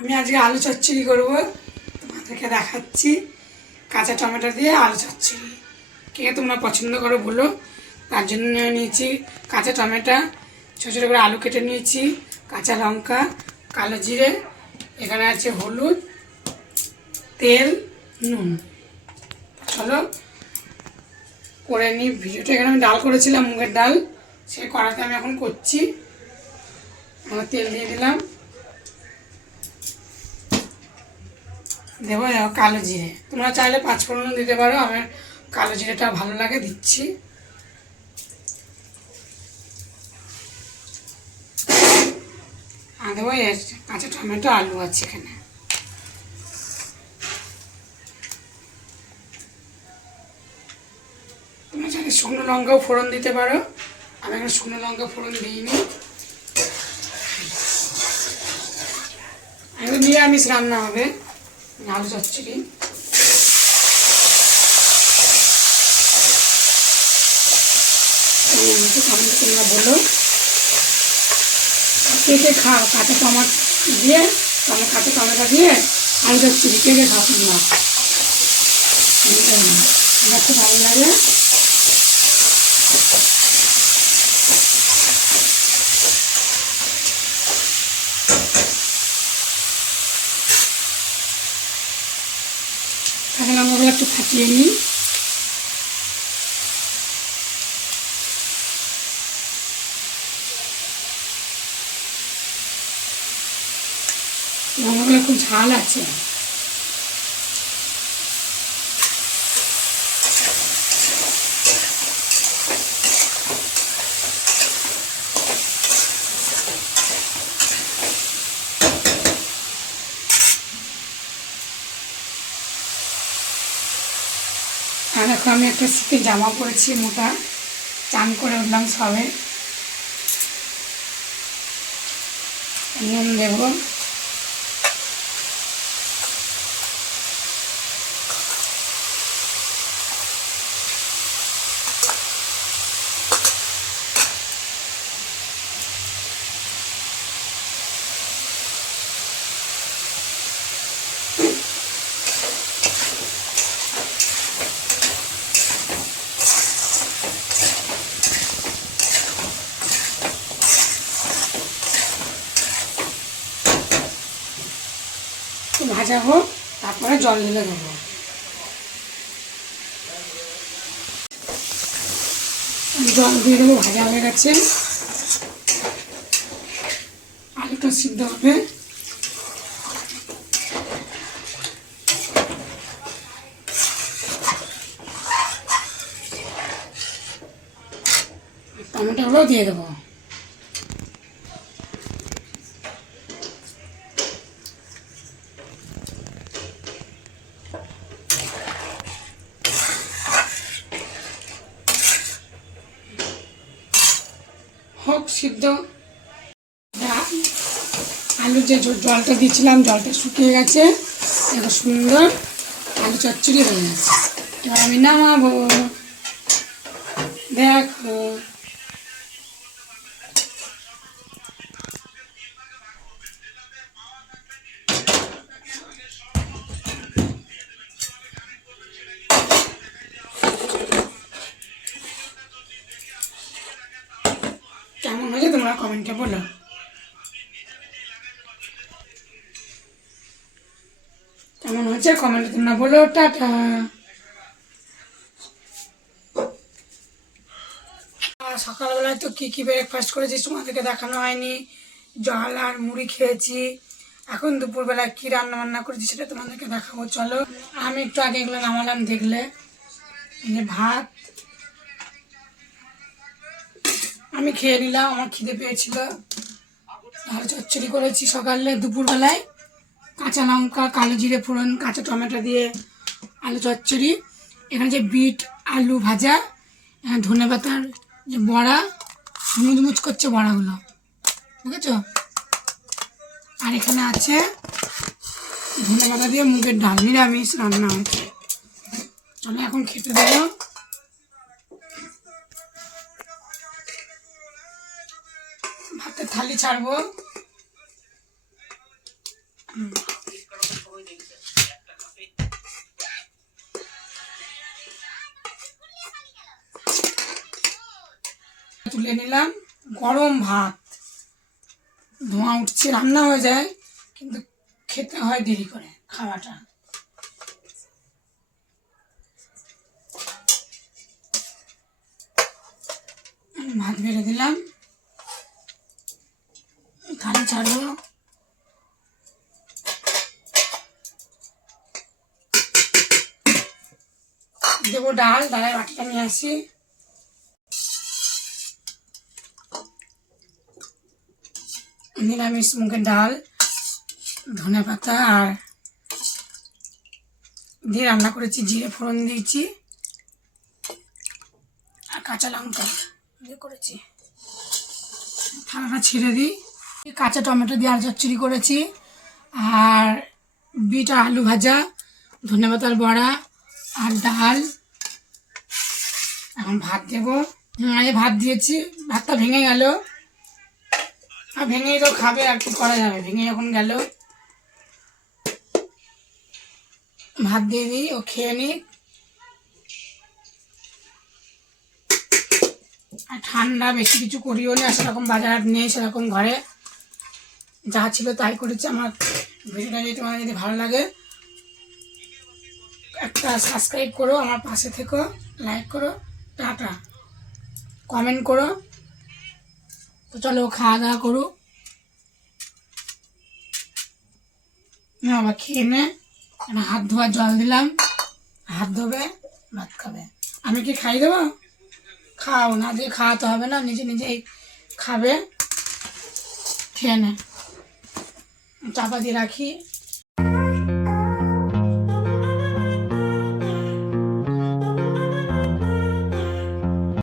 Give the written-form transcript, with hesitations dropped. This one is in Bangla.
আমি আজকে আলু চচ্চড়ি করবো, তোমাদেরকে দেখাচ্ছি। কাঁচা টমেটো দিয়ে আলু চচ্চড়ি কে তোমরা পছন্দ করো বলো। তার জন্য নিয়েছি কাঁচা টমেটো, ছোটো ছোটো করে আলু কেটে নিয়েছি, কাঁচা লঙ্কা, কালো জিরে, এখানে আছে হলুদ, তেল, নুন। চলো করে নিই ভিডিওটা। এখানে আমি ডাল করেছিলাম, মুগের ডাল, সেই কড়াতে আমি এখন করছি। আমার তেল দিয়ে দিলাম, দেবো কালো জিরে। তোমরা চাইলে পাঁচফোড়ন দিতে পারো, আমার কালো জিরেটা ভালো লাগে, দিচ্ছি। আর দেবো কাঁচা টমেটো, আলু আছে এখানে। তোমরা চাইলে শুকনো লঙ্কাও ফোড়ন দিতে পারো, আমি এখানে শুকনো লঙ্কা ফোড়ন দিইনি। এখন নিরামিষ রান্না হবে আলু চচ্চড়ি। তোমরা বলো কে কে খাও কাঁচা টমেটো দিয়ে, কাঁচা টমেটো দিয়ে আলু চচ্চড়ি কে কে খাও তোমরা? আমার খুব ভালো লাগে। কাঁচা লঙ্কাগুলো একটু ফাটিয়ে নিই। লঙ্কাগুলো খুব ঝাল আছে। আর এখন আমি একটা শীতের জামা পরেছি মোটা, চান করে উঠলাম সবে। নুন দেবো, ভাজা হোক, তারপরে জল ঢেলে দেবো। জল দিয়ে দেবো, ভাজা হয়ে গেছে, আলুটা সিদ্ধ হবে। টমেটোগুলো দিয়ে দেবো। হোক সিদ্ধ। আলু যে জলটা দিয়েছিলাম, জলটা শুকিয়ে গেছে, এত সুন্দর আলু চচ্চড়ি হয়ে গেছে। এবার আমি নামাবো, দেখো। কেমন হয়েছে তোমরা কমেন্টে বলো। কেমন হয়েছে কমেন্টে তোমরা বলো। টাটা। সকালবেলায় তো কী কী ব্রেকফাস্ট করেছি তোমাদেরকে দেখানো হয়নি। জল আর মুড়ি খেয়েছি। এখন দুপুরবেলায় কী রান্না বান্না করেছি সেটা তোমাদেরকে দেখাবো, চলো। আমি একটু আগে এগুলো নামালাম, দেখলে এই যে ভাত আমি খেয়ে নিলাম, আমার খিদে পেয়েছিল। আলু চচ্চড়ি করেছি সকালে, দুপুরবেলায় কাঁচা লঙ্কা, কালো জিরে ফোড়ন, কাঁচা টমেটো দিয়ে আলু চচ্চড়ি। এখানে যে বিট আলু ভাজা, ধনে পাতার যে বড়া, মুচমুচ করছে বড়াগুলো, বুঝেছো? আর এখানে আছে ধনে পাতা দিয়ে মুগের ডাল, নিরামিষ রান্না হয়েছে। চলো এখন খেতে দেবো। ভাতের থালি ছাড়বো, তুলে নিলাম গরম ভাত, ধোঁয়া উঠছে, রান্না হয়ে যায় কিন্তু খেতে হয় দেরি করে খাওয়াটা। ভাত বেড়ে দিলাম, থালি ছাড়বো। দেবো ডাল, ডালের বাটিটা নিয়ে আসি। নিরামিষ মুগের ডাল, ধনে পাতা আর দিয়ে রান্না করেছি, জিরে ফোড়ন দিয়েছি আর কাঁচা লঙ্কা দিয়ে করেছি। থালাটা ছেড়ে দিই। কাঁচা টমেটো দিয়ে আলু চচ্চড়ি করেছি আর বিট আর আলু ভাজা, ধনে পাতার বড়া আর ডাল। এখন ভাত দেবো। আগে ভাত দিয়েছি, ভাতটা ভেঙে গেল, আর ভেঙেই তো খাবে, আর কি করা যাবে, ভেঙে যখন গেল। ভাত দিয়ে দিই, ও খেয়ে নিক। আর ঠান্ডা বেশি কিছু করিও না, সেরকম বাজার নেই, সেরকম ঘরে যা ছিল তাই করেছি। আমার ভিডিওটা যদি তোমার যদি ভালো লাগে একটা সাবস্ক্রাইব করো, আমার পাশে থেকো, লাইক করো, টাটা, কমেন্ট করো। তো চলো খাওয়া দাওয়া করো, আবার খেয়ে নে। হাত ধোয়ার জল দিলাম, হাত ধোবে, ভাত খাবে। আমি কি খাই দেবো? খাও না, দিয়ে খাওয়াতে হবে না, নিজে নিজেই খাবে। খেয়ে নে, চাপা দিয়ে রাখি।